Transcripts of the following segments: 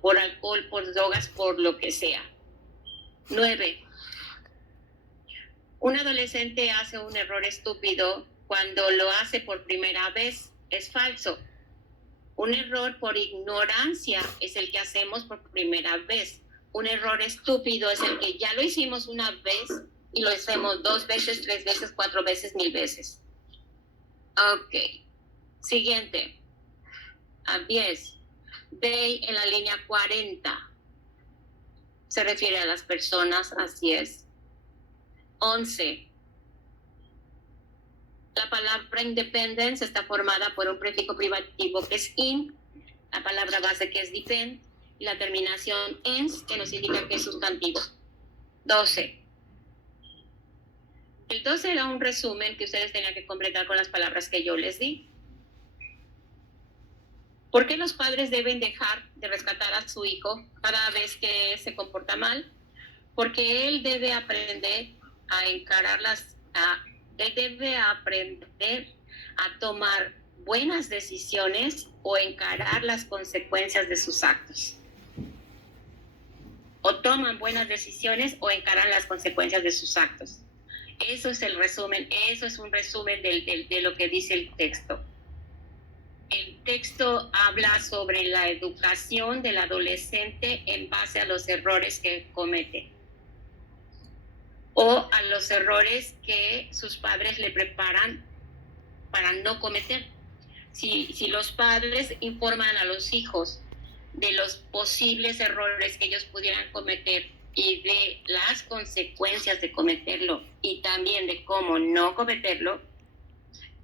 por alcohol, por drogas, por lo que sea. 9. Un adolescente hace un error estúpido cuando lo hace por primera vez. Es falso. Un error por ignorancia es el que hacemos por primera vez. Un error estúpido es el que ya lo hicimos una vez y lo hacemos 2 veces, 3 veces, 4 veces, 1000 veces. Ok. Siguiente. A 10. They en la línea 40. Se refiere a las personas, así es. 11. La palabra independence está formada por un prefijo privativo que es in, la palabra base que es depend, y la terminación ens, que nos indica que es sustantivo. 12. El 12 era un resumen que ustedes tenían que completar con las palabras que yo les di. ¿Por qué los padres deben dejar de rescatar a su hijo cada vez que se comporta mal? Porque él debe aprender a encararlas, él debe aprender a tomar buenas decisiones o encarar las consecuencias de sus actos. O toman buenas decisiones o encaran las consecuencias de sus actos. Eso es el resumen, eso es un resumen de lo que dice el texto. El texto habla sobre la educación del adolescente en base a los errores que comete o a los errores que sus padres le preparan para no cometer. Si los padres informan a los hijos de los posibles errores que ellos pudieran cometer y de las consecuencias de cometerlo y también de cómo no cometerlo,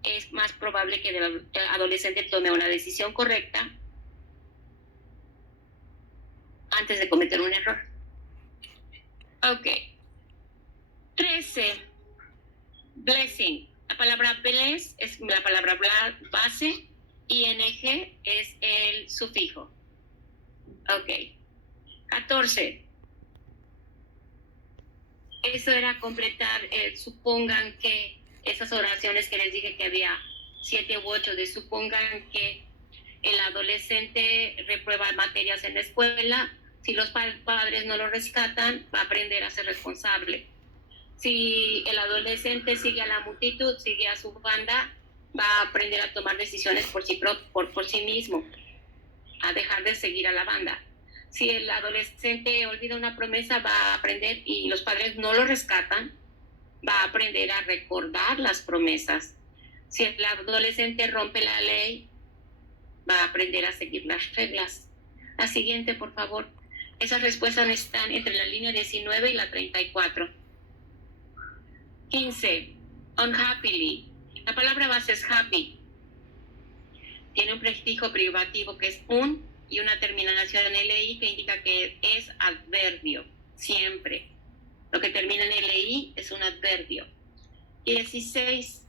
es más probable que el adolescente tome una decisión correcta antes de cometer un error. Ok. 13. Blessing. La palabra bless es la palabra base, ing es el sufijo. Ok. 14. Eso era completar supongan que esas oraciones que les dije que había 7 u 8 de supongan que el adolescente reprueba materias en la escuela. Si los padres no lo rescatan, va a aprender a ser responsable. Si el adolescente sigue a la multitud, sigue a su banda, va a aprender a tomar decisiones por sí mismo, a dejar de seguir a la banda. Si el adolescente olvida una promesa, va a aprender, y los padres no lo rescatan, va a aprender a recordar las promesas. Si el adolescente rompe la ley, va a aprender a seguir las reglas. La siguiente, por favor. Esas respuestas están entre la línea 19 y la 34. 15. Unhappily. La palabra base es happy. Tiene un prefijo privativo que es un y una terminación en LI que indica que es adverbio, siempre. Lo que termina en LI es un adverbio. 16.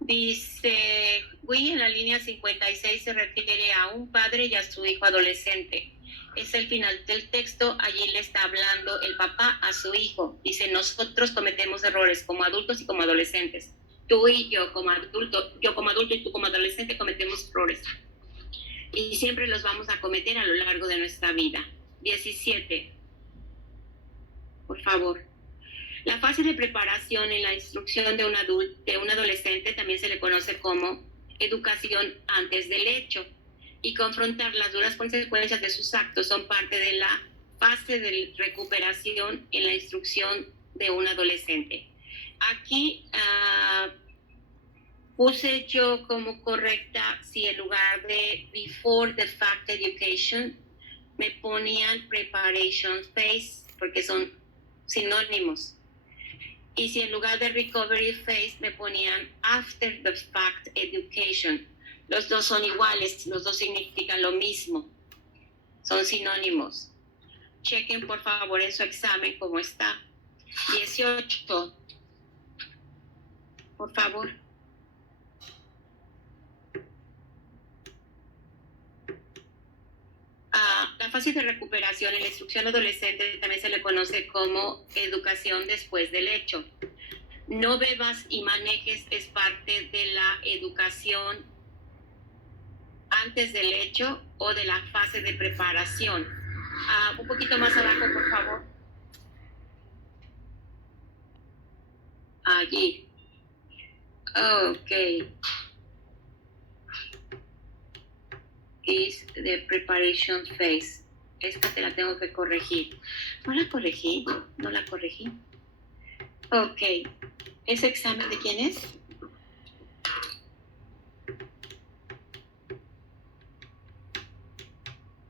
Dice, we en la línea 56 se refiere a un padre y a su hijo adolescente. Es el final del texto, allí le está hablando el papá a su hijo. Dice, nosotros cometemos errores como adultos y como adolescentes. Tú y yo como adulto y tú como adolescente cometemos errores. Y siempre los vamos a cometer a lo largo de nuestra vida. 17. Por favor. La fase de preparación en la instrucción de un adolescente también se le conoce como educación antes del hecho, y confrontar las duras consecuencias de sus actos son parte de la fase de recuperación en la instrucción de un adolescente. Aquí puse yo como correcta si en lugar de before the fact education me ponían preparation phase, porque son sinónimos. Y si en lugar de recovery phase me ponían after the fact education. Los dos son iguales, los dos significan lo mismo, son sinónimos. Chequen por favor en su examen cómo está. 18, por favor. La fase de recuperación en la instrucción adolescente también se le conoce como educación después del hecho. No bebas y manejes es parte de la educación antes del hecho o de la fase de preparación. Un poquito más abajo, por favor. Allí. Ok. Is the preparation phase. Esta te la tengo que corregir. ¿No la corregí? No la corregí. Ok. ¿Ese examen de quién es?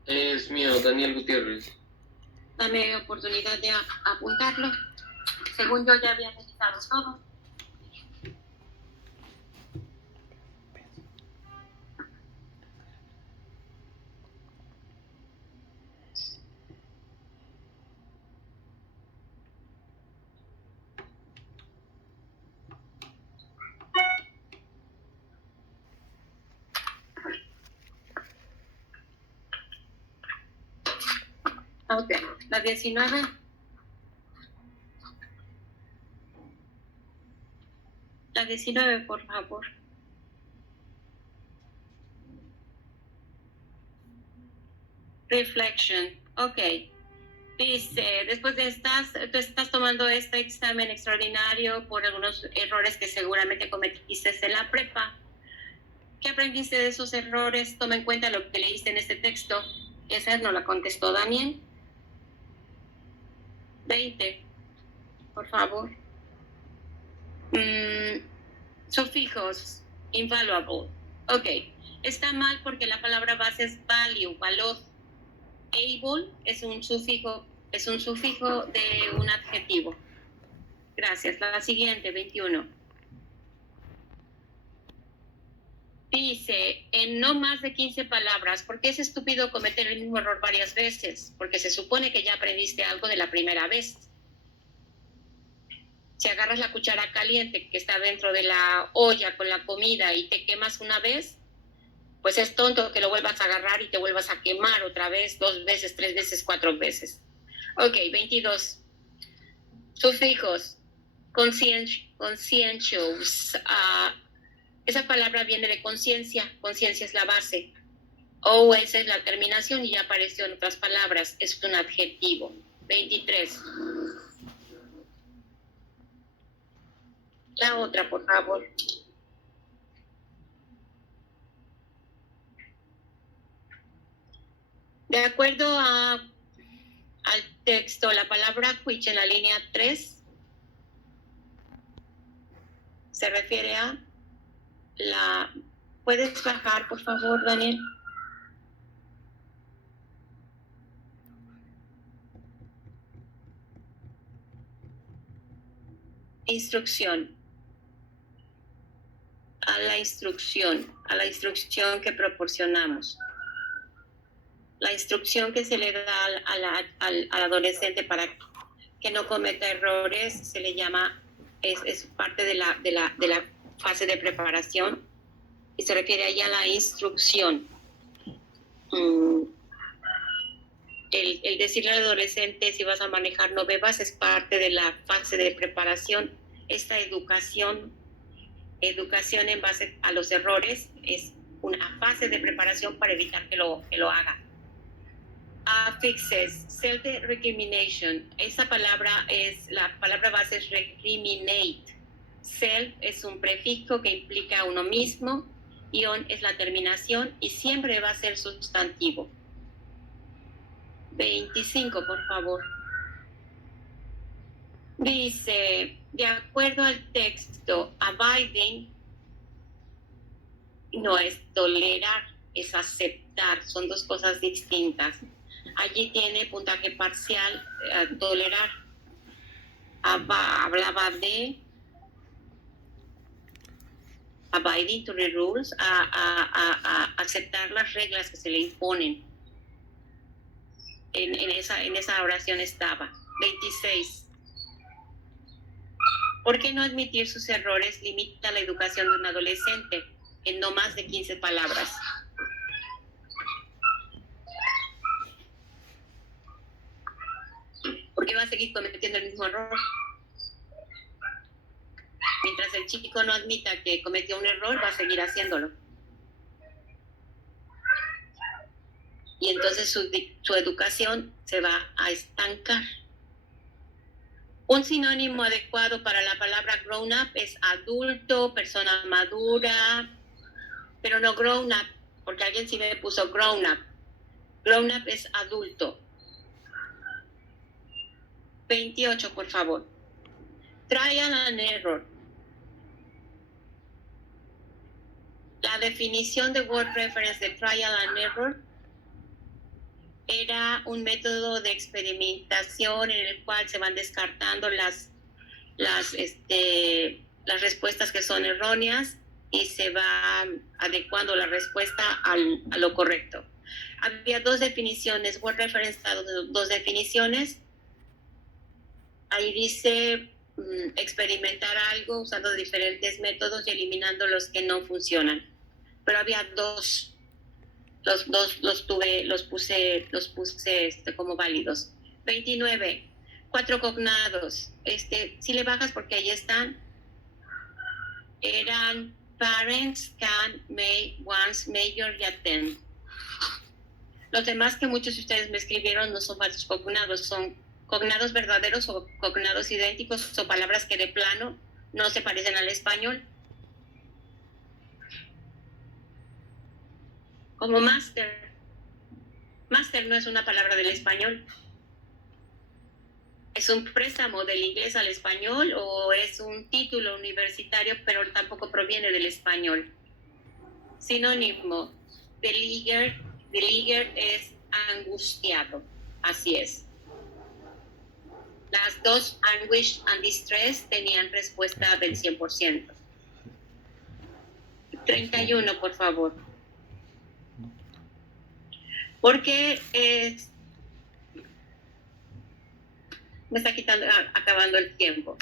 Es mío, Daniel Gutiérrez. Dame oportunidad de apuntarlo. Según yo ya había revisado todo. Ok, la 19. La 19, por favor. Reflection. Ok. Dice, después de tú estás tomando este examen extraordinario por algunos errores que seguramente cometiste en la prepa. ¿Qué aprendiste de esos errores? Toma en cuenta lo que leíste en este texto. Esa no la contestó Daniel. 20, por favor. Sufijos, invaluable. Ok, está mal porque la palabra base es value, valor. Able es un sufijo de un adjetivo. Gracias. La siguiente, 21. Dice, en no más de 15 palabras, ¿por qué es estúpido cometer el mismo error varias veces? Porque se supone que ya aprendiste algo de la primera vez. Si agarras la cuchara caliente que está dentro de la olla con la comida y te quemas una vez, pues es tonto que lo vuelvas a agarrar y te vuelvas a quemar otra vez, 2 veces, 3 veces, 4 veces. Ok, 22. Sufijos. Conscientious. Esa palabra viene de conciencia. Conciencia es la base. O esa es la terminación y ya apareció en otras palabras. Es un adjetivo. 23. La otra, por favor. De acuerdo al texto, la palabra which en la línea 3 se refiere a la... ¿Puedes bajar, por favor, Daniel? Instrucción. A la instrucción que proporcionamos. La instrucción que se le da al adolescente para que no cometa errores se le llama, es parte de la fase de preparación y se refiere ahí a la instrucción. El decirle al adolescente si vas a manejar no bebas es parte de la fase de preparación. Esta educación en base a los errores es una fase de preparación para evitar que lo haga. Affixes, self-recrimination. Esa palabra la palabra base es recriminate. Self es un prefijo que implica uno mismo, ion es la terminación y siempre va a ser sustantivo. 25, por favor. Dice, de acuerdo al texto, abiding no es tolerar, es aceptar, son dos cosas distintas. Allí tiene puntaje parcial, tolerar. Hablaba de abiding to the rules, aceptar las reglas que se le imponen. En esa oración estaba. 26. ¿Por qué no admitir sus errores limita la educación de un adolescente en no más de 15 palabras? ¿Por qué va a seguir cometiendo el mismo error? Mientras el chico no admita que cometió un error, va a seguir haciéndolo. y entonces su educación se va a estancar. Un sinónimo adecuado para la palabra grown up es adulto, persona madura, pero no grown up, porque alguien sí me puso grown up. Grown up es adulto. 28, por favor. Trial and error. La definición de Word Reference de trial and error era un método de experimentación en el cual se van descartando las respuestas que son erróneas y se va adecuando la respuesta a lo correcto. Había dos definiciones, Word Reference da dos definiciones. Ahí dice experimentar algo usando diferentes métodos y eliminando los que no funcionan. Pero había dos. Los puse como válidos. 29. 4 cognados. Si le bajas porque ahí están. Eran parents, can, may, once, major y attend. Los demás que muchos de ustedes me escribieron no son falsos cognados, son cognados verdaderos o cognados idénticos o palabras que de plano no se parecen al español. Como master. Master no es una palabra del español. Es un préstamo del inglés al español o es un título universitario, pero tampoco proviene del español. Sinónimo. Beleaguered. Beleaguered es angustiado. Así es. Las dos, anguish and distress, tenían respuesta del 100%. 31, por favor. Porque me está acabando el tiempo.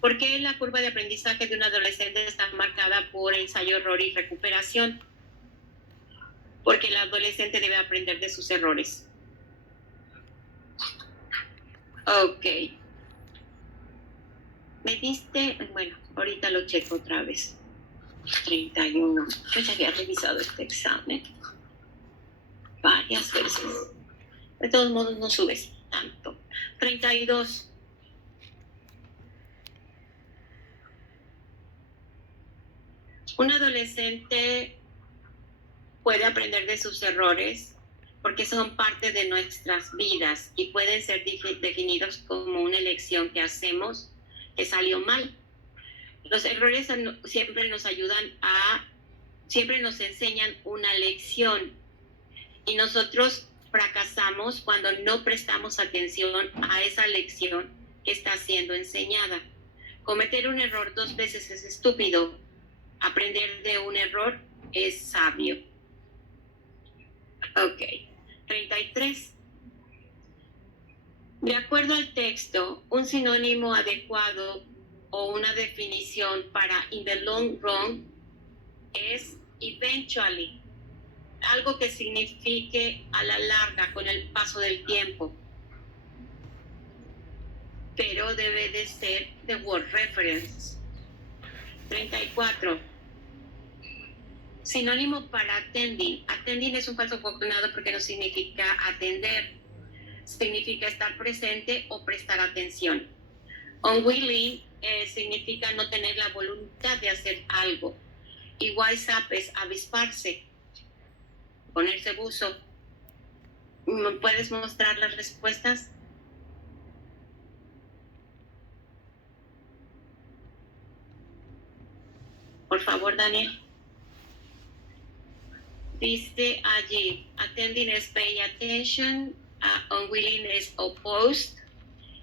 ¿Por qué la curva de aprendizaje de un adolescente está marcada por ensayo, error y recuperación? Porque el adolescente debe aprender de sus errores. Ok. Me diste, bueno, ahorita lo checo otra vez. 31. Yo ya había revisado este examen varias veces. De todos modos no subes tanto. 32. Un adolescente puede aprender de sus errores porque son parte de nuestras vidas y pueden ser definidos como una elección que hacemos que salió mal. Los errores siempre nos enseñan una lección y nosotros fracasamos cuando no prestamos atención a esa lección que está siendo enseñada. Cometer un error 2 veces es estúpido. Aprender de un error es sabio. Ok. 33. De acuerdo al texto, un sinónimo adecuado o una definición para in the long run es eventually, algo que signifique a la larga, con el paso del tiempo, pero debe de ser de Word Reference. 34. Sinónimo para attending. Attending es un falso cognado porque no significa atender, significa estar presente o prestar atención. Unwilling significa no tener la voluntad de hacer algo. Y wise up es avisparse, ponerse buzo. ¿Me puedes mostrar las respuestas? Por favor, Daniel. Dice allí, attending es pay attention, unwilling es opposed,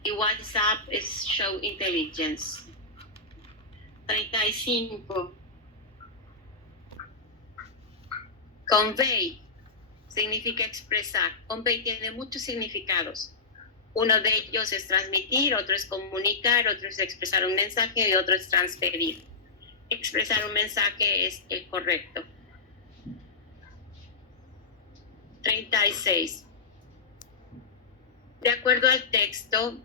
y wise up es show intelligence. 35. Convey significa expresar. Convey tiene muchos significados. Uno de ellos es transmitir, otro es comunicar, otro es expresar un mensaje y otro es transferir. Expresar un mensaje es el correcto. 36. De acuerdo al texto,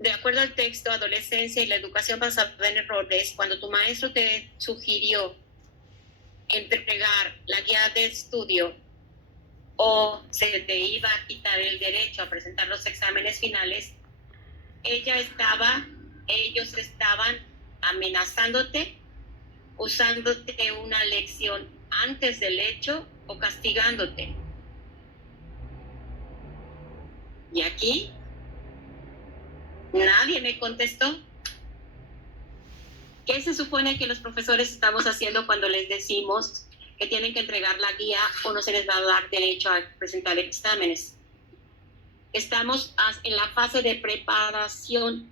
de acuerdo al texto, adolescencia y la educación basada en errores, cuando tu maestro te sugirió entregar la guía de estudio o se te iba a quitar el derecho a presentar los exámenes finales, ellos estaban amenazándote, usándote una lección antes del hecho o castigándote. Y aquí nadie me contestó. ¿Qué se supone que los profesores estamos haciendo cuando les decimos que tienen que entregar la guía o no se les va a dar derecho a presentar exámenes? Estamos en la fase de preparación,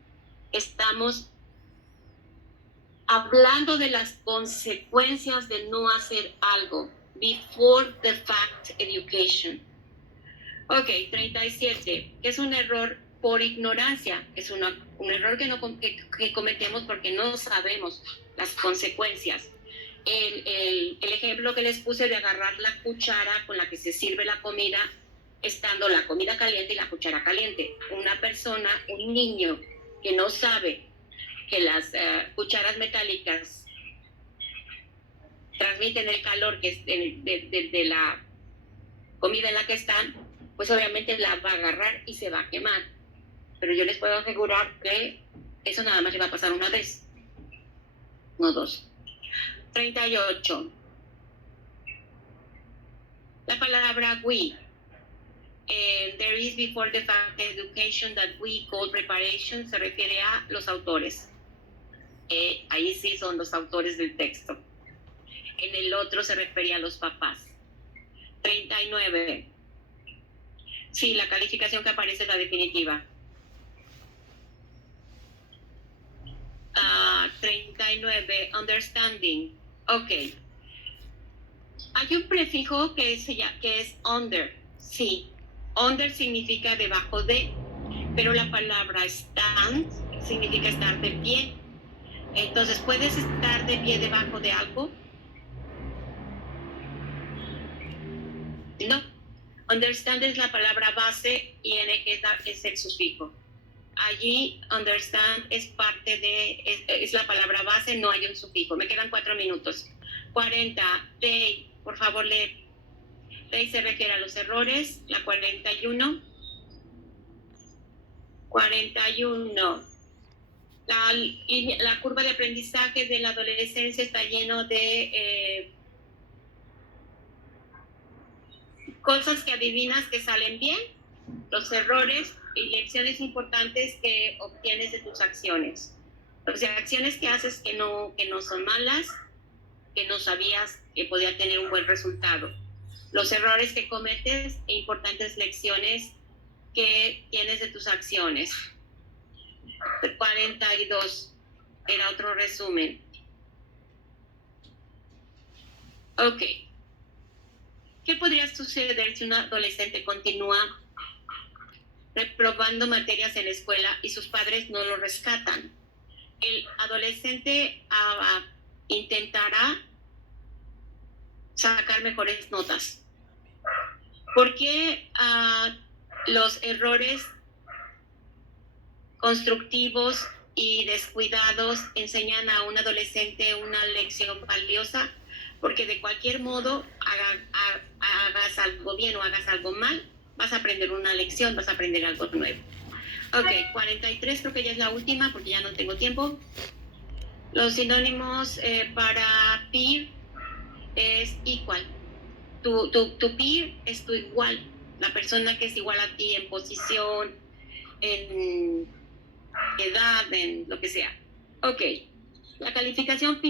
estamos hablando de las consecuencias de no hacer algo. Before the fact education. Ok, 37, que es un error por ignorancia, es un error que cometemos porque no sabemos las consecuencias. El ejemplo que les puse de agarrar la cuchara con la que se sirve la comida, estando la comida caliente y la cuchara caliente. Una persona, un niño que no sabe que las cucharas metálicas transmiten el calor que es de la comida en la que están, pues obviamente la va a agarrar y se va a quemar. Pero yo les puedo asegurar que eso nada más le va a pasar una vez, no dos. 38. La palabra we. There is before the fact education that we call preparation, se refiere a los autores. Ahí sí son los autores del texto. En el otro se refería a los papás. 39. Sí, la calificación que aparece es la definitiva. 39, understanding. Ok. Hay un prefijo que es under. Sí, under significa debajo de, pero la palabra stand significa estar de pie. Entonces, ¿puedes estar de pie debajo de algo? No. Understand es la palabra base y N es el sufijo. Allí, understand es parte de, es la palabra base, no hay un sufijo. Me quedan 4 minutos. 40, they, por favor, lee. They se refiere a los errores. La 41. 41. La curva de aprendizaje de la adolescencia está lleno de cosas que adivinas que salen bien, los errores y lecciones importantes que obtienes de tus acciones. O sea, acciones que haces que no son malas, que no sabías que podía tener un buen resultado. Los errores que cometes e importantes lecciones que tienes de tus acciones. 42 era otro resumen. Ok. ¿Qué podría suceder si un adolescente continúa reprobando materias en la escuela y sus padres no lo rescatan? El adolescente intentará sacar mejores notas. ¿Por qué los errores constructivos y descuidados enseñan a un adolescente una lección valiosa? Porque de cualquier modo, hagas algo bien o hagas algo mal, vas a aprender una lección, vas a aprender algo nuevo. Ok, 43 creo que ya es la última porque ya no tengo tiempo. Los sinónimos para peer es equal. Tu peer es tu igual, la persona que es igual a ti en posición, en edad, en lo que sea. Ok, la calificación